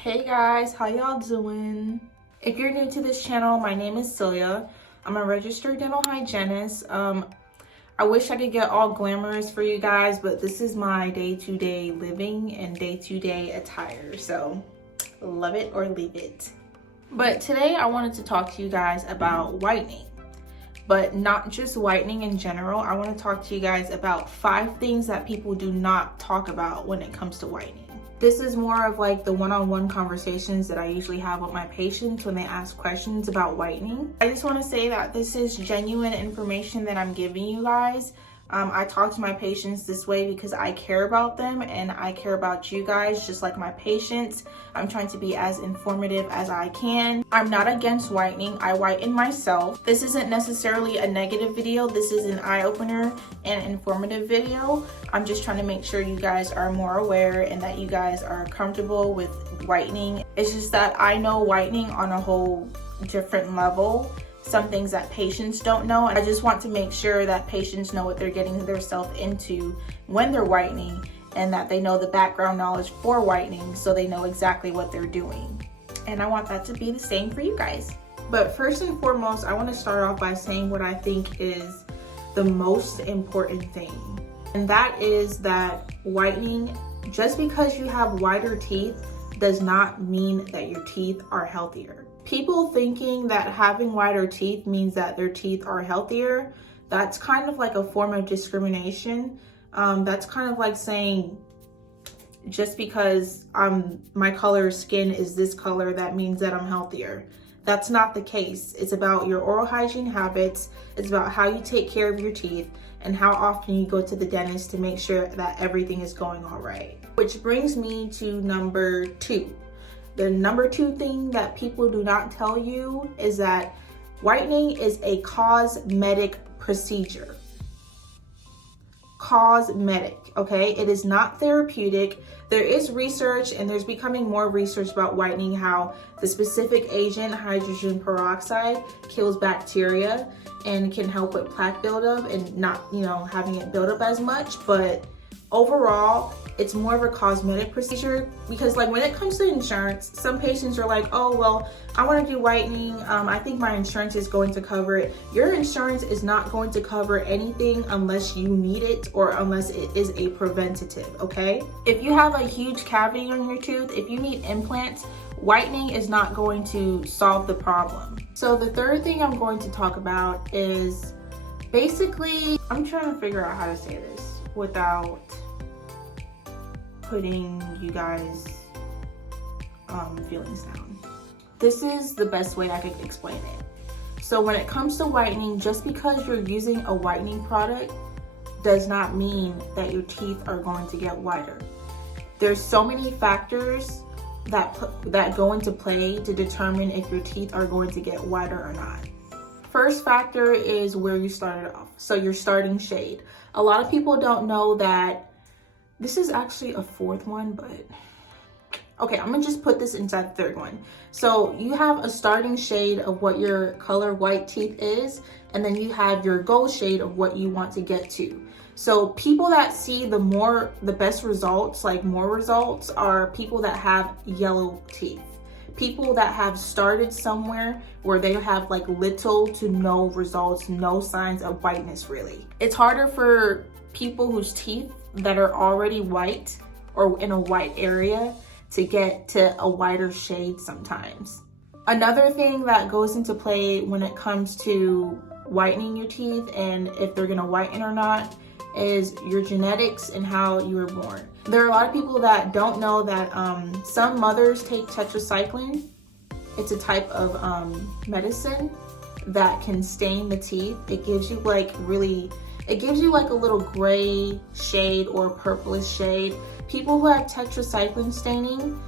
Hey guys, how y'all doing? If you're new to this channel, my name is Celia. I'm a registered dental hygienist. I wish I could get all glamorous for you guys, but this is my day-to-day living and day-to-day attire, so love it or leave it. But today I wanted to talk to you guys about whitening, but not just whitening in general. I want to talk to you guys about 5 things that people do not talk about when it comes to whitening. This is more of like the one-on-one conversations that I usually have with my patients when they ask questions about whitening. I just want to say that this is genuine information that I'm giving you guys. I talk to my patients this way because I care about them and I care about you guys just like my patients. I'm trying to be as informative as I can. I'm not against whitening. I whiten myself. This isn't necessarily a negative video. This is an eye-opener and informative video. I'm just trying to make sure you guys are more aware and that you guys are comfortable with whitening. It's just that I know whitening on a whole different level. Some things that patients don't know. I just want to make sure that patients know what they're getting themselves into when they're whitening and that they know the background knowledge for whitening so they know exactly what they're doing. And I want that to be the same for you guys. But first and foremost, I want to start off by saying what I think is the most important thing. And that is that whitening, just because you have whiter teeth, does not mean that your teeth are healthier. People thinking that having whiter teeth means that their teeth are healthier, that's kind of like a form of discrimination. That's kind of like saying just because my color skin is this color, that means that I'm healthier. That's not the case. It's about your oral hygiene habits. It's about how you take care of your teeth and how often you go to the dentist to make sure that everything is going all right. Which brings me to number 2. The number 2 thing that people do not tell you is that whitening is a cosmetic procedure. Cosmetic, okay? It is not therapeutic. There is research and there's becoming more research about whitening, how the specific agent, hydrogen peroxide, kills bacteria and can help with plaque buildup and not, having it build up as much. But overall, it's more of a cosmetic procedure because like when it comes to insurance, some patients are like, oh, well, I want to do whitening. I think my insurance is going to cover it. Your insurance is not going to cover anything unless you need it or unless it is a preventative, okay? If you have a huge cavity on your tooth, if you need implants, whitening is not going to solve the problem. So the third thing I'm going to talk about is basically, I'm trying to figure out how to say this without putting you guys feelings down. This is the best way I could explain it. So when it comes to whitening, just because you're using a whitening product does not mean that your teeth are going to get whiter. There's so many factors that go into play to determine if your teeth are going to get whiter or not. First factor is where you started off. So your starting shade. A lot of people don't know that this is actually a 4th one, but okay, I'm gonna just put this inside the 3rd one. So you have a starting shade of what your color white teeth is, and then you have your gold shade of what you want to get to. So people that see the best results, like more results, are people that have yellow teeth. People that have started somewhere where they have like little to no results, no signs of whiteness really. It's harder for people whose teeth that are already white or in a white area to get to a whiter shade sometimes. Another thing that goes into play when it comes to whitening your teeth and if they're gonna whiten or not is your genetics and how you were born. There are a lot of people that don't know that some mothers take tetracycline. It's a type of medicine that can stain the teeth. It gives you like a little gray shade or purplish shade. People who have tetracycline staining,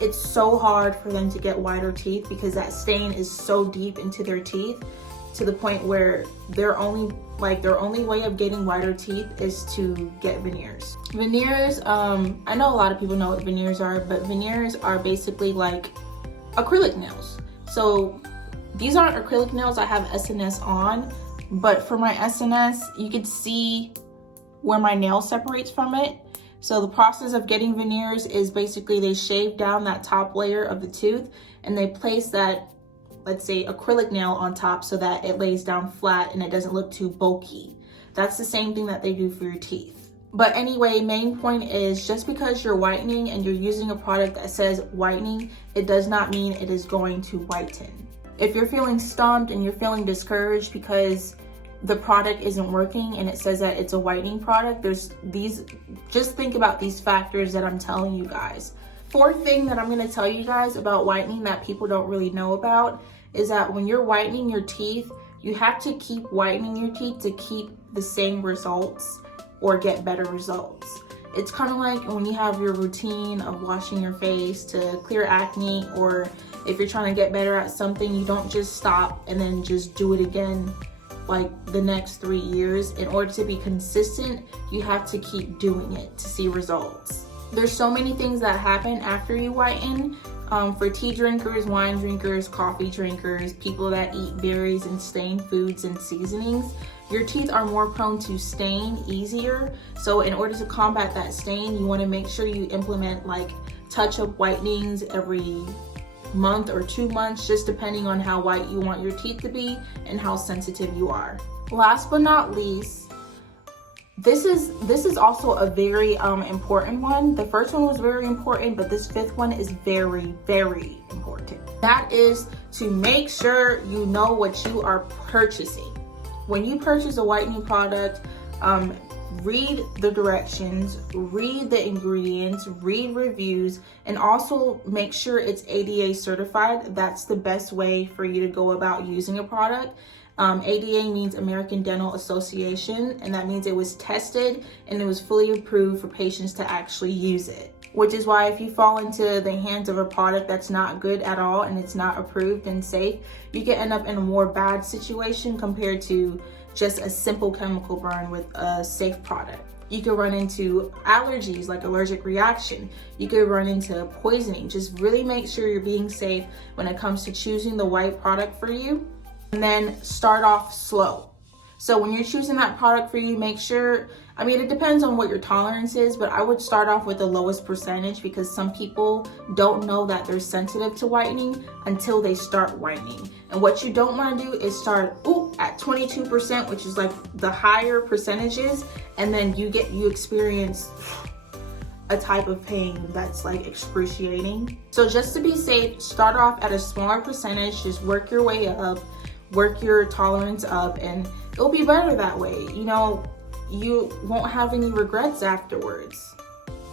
it's so hard for them to get whiter teeth because that stain is so deep into their teeth to the point where their only way of getting whiter teeth is to get veneers. Veneers, I know a lot of people know what veneers are, but veneers are basically like acrylic nails. So these aren't acrylic nails. I have SNS on, but for my SNS, you could see where my nail separates from it. So the process of getting veneers is basically they shave down that top layer of the tooth and they place that, let's say, acrylic nail on top so that it lays down flat and it doesn't look too bulky. That's the same thing that they do for your teeth. But anyway, main point is just because you're whitening and you're using a product that says whitening, it does not mean it is going to whiten. If you're feeling stumped and you're feeling discouraged because the product isn't working and it says that it's a whitening product, just think about these factors that I'm telling you guys. Fourth thing that I'm going to tell you guys about whitening that people don't really know about is that when you're whitening your teeth, you have to keep whitening your teeth to keep the same results or get better results. It's kind of like when you have your routine of washing your face to clear acne, or if you're trying to get better at something, you don't just stop and then just do it again like the next 3 years. In order to be consistent, you have to keep doing it to see results. There's so many things that happen after you whiten. For tea drinkers, wine drinkers, coffee drinkers, people that eat berries and stained foods and seasonings, your teeth are more prone to stain easier. So in order to combat that stain, you want to make sure you implement like touch-up whitenings every month or 2 months, just depending on how white you want your teeth to be and how sensitive you are. Last but not least, this is also a very important one. The first one was very important, but this fifth one is very, very important. That is to make sure you know what you are purchasing. When you purchase a whitening product, read the directions, read the ingredients, read reviews, and also make sure it's ADA certified. That's the best way for you to go about using a product. ADA means American Dental Association, and that means it was tested and it was fully approved for patients to actually use it. Which is why if you fall into the hands of a product that's not good at all and it's not approved and safe, you can end up in a more bad situation compared to just a simple chemical burn with a safe product. You could run into allergies like allergic reaction. You could run into poisoning. Just really make sure you're being safe when it comes to choosing the right product for you. And then start off slow. So when you're choosing that product for you, make sure, I mean, it depends on what your tolerance is, but I would start off with the lowest percentage because some people don't know that they're sensitive to whitening until they start whitening. And what you don't want to do is start at 22%, which is like the higher percentages, and then you experience a type of pain that's like excruciating. So just to be safe, start off at a smaller percentage, just work your way up, work your tolerance up, and it'll be better that way. You know, you won't have any regrets afterwards.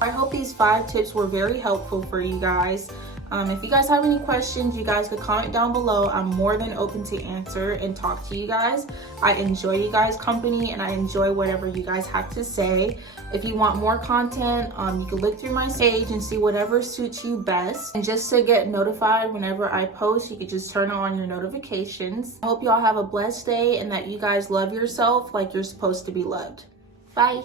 I hope these 5 tips were very helpful for you guys. If you guys have any questions, you guys could comment down below. I'm more than open to answer and talk to you guys. I enjoy you guys' company and I enjoy whatever you guys have to say. If you want more content, you can look through my page and see whatever suits you best. And just to get notified whenever I post, you can just turn on your notifications. I hope y'all have a blessed day and that you guys love yourself like you're supposed to be loved. Bye.